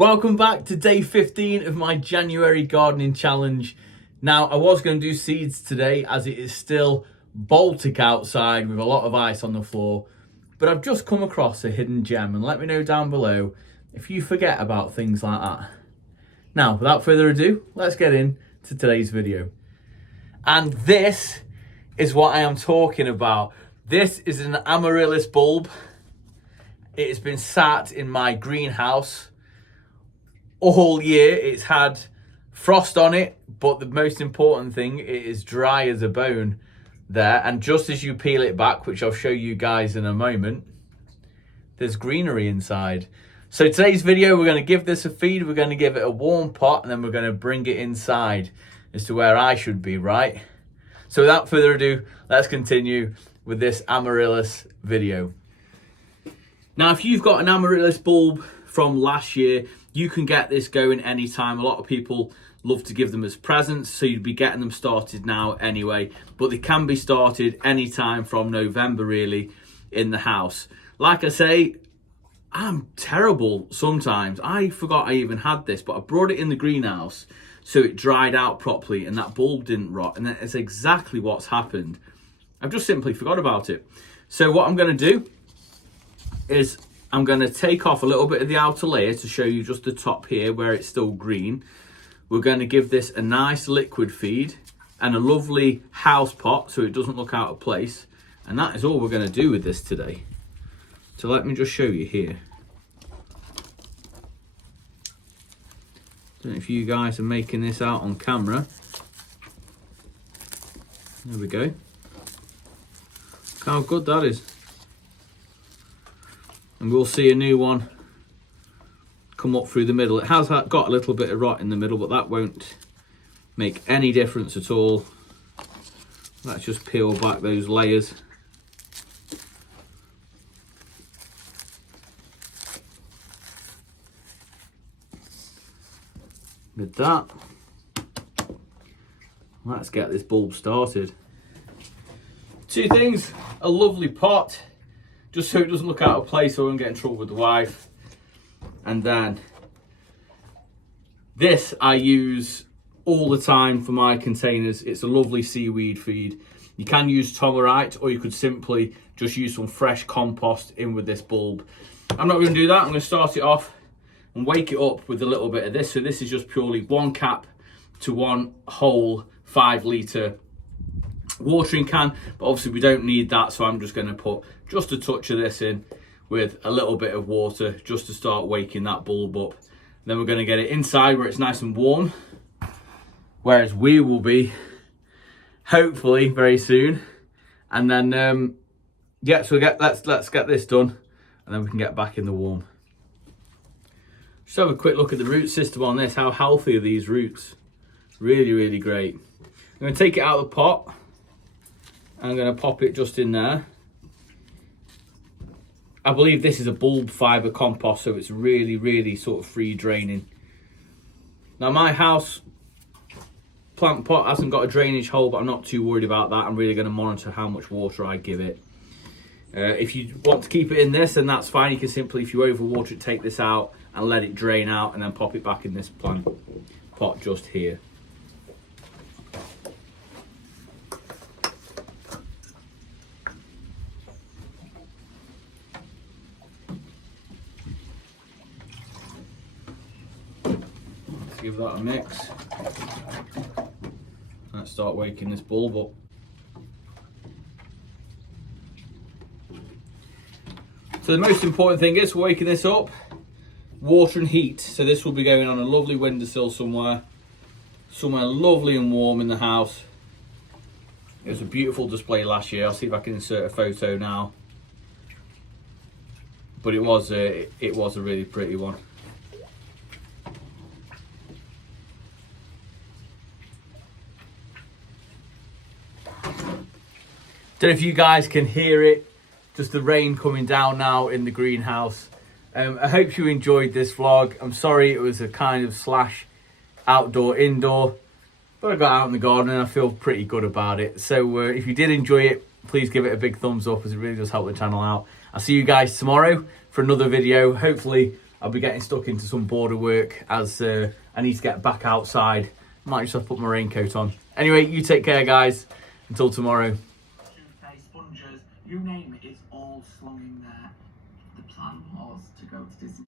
Welcome back to day 15 of my January gardening challenge. Now, I was going to do seeds today as it is still Baltic outside with a lot of ice on the floor, but I've just come across a hidden gem, and let me know down below if you forget about things like that. Now, without further ado, let's get into today's video. And this is what I am talking about. This is an Amaryllis bulb. It has been sat in my greenhouse all year. It's had frost on it, but the most important thing, it is dry as a bone there. And just as you peel it back, which I'll show you guys in a moment, there's greenery inside. So today's video, we're going to give this a feed. We're going to give it a warm pot, and then we're going to bring it inside as to where I should be, right? So without further ado, let's continue with this Amaryllis video. Now, if you've got an Amaryllis bulb from last year, you can get this going anytime. A lot of people love to give them as presents, so you'd be getting them started now anyway. But they can be started anytime from November, really, in the house. Like I say, I'm terrible sometimes. I forgot I even had this, but I brought it in the greenhouse so it dried out properly and that bulb didn't rot. And that's exactly what's happened. I've just simply forgot about it. So what I'm going to do is I'm going to take off a little bit of the outer layer to show you just the top here where it's still green. We're going to give this a nice liquid feed and a lovely house pot so it doesn't look out of place. And that is all we're going to do with this today. So let me just show you here. Don't know if you guys are making this out on camera. There we go. Look how good that is. And we'll see a new one come up through the middle. It has got a little bit of rot in the middle, but that won't make any difference at all. Let's just peel back those layers. With that, let's get this bulb started. Two things: a lovely pot, just so it doesn't look out of place or I won't get in trouble with the wife. And then this I use all the time for my containers. It's a lovely seaweed feed. You can use Tomerite, or you could simply just use some fresh compost in with this bulb. I'm not going to do that. I'm going to start it off and wake it up with a little bit of this. So this is just purely one cap to one whole 5 litre watering can, but obviously we don't need that, so I'm just going to put just a touch of this in with a little bit of water just to start waking that bulb up. Then we're going to get it inside where it's nice and warm, whereas we will be hopefully very soon. And then yeah, so let's get this done, and then we can get back in the warm. Just have a quick look at the root system on this. How healthy are these roots? Really, really great. I'm going to take it out of the pot. I'm going to pop it just in there. I believe this is a bulb fibre compost, so it's really, really sort of free draining. Now, my house plant pot hasn't got a drainage hole, but I'm not too worried about that. I'm really going to monitor how much water I give it. If you want to keep it in this, then that's fine. You can simply, if you overwater it, take this out and let it drain out, and then pop it back in this plant pot just here. Give that a mix. Let's start waking this bulb up. So the most important thing is waking this up, water and heat. So this will be going on a lovely windowsill somewhere lovely and warm in the house. It was a beautiful display last year. I'll see if I can insert a photo now. But it was a really pretty one. Don't know if you guys can hear it, just the rain coming down now in the greenhouse. I hope you enjoyed this vlog. I'm sorry it was a kind of slash outdoor indoor, but I got out in the garden and I feel pretty good about it. So if you did enjoy it, please give it a big thumbs up, as it really does help the channel out. I'll see you guys tomorrow for another video, hopefully I'll be getting stuck into some border work as I need to get back outside. Might just have to put my raincoat on. Anyway, you take care, guys. Until tomorrow. Toothpaste, sponges, you name it, it's all slung in there. The plan was to go to Disney.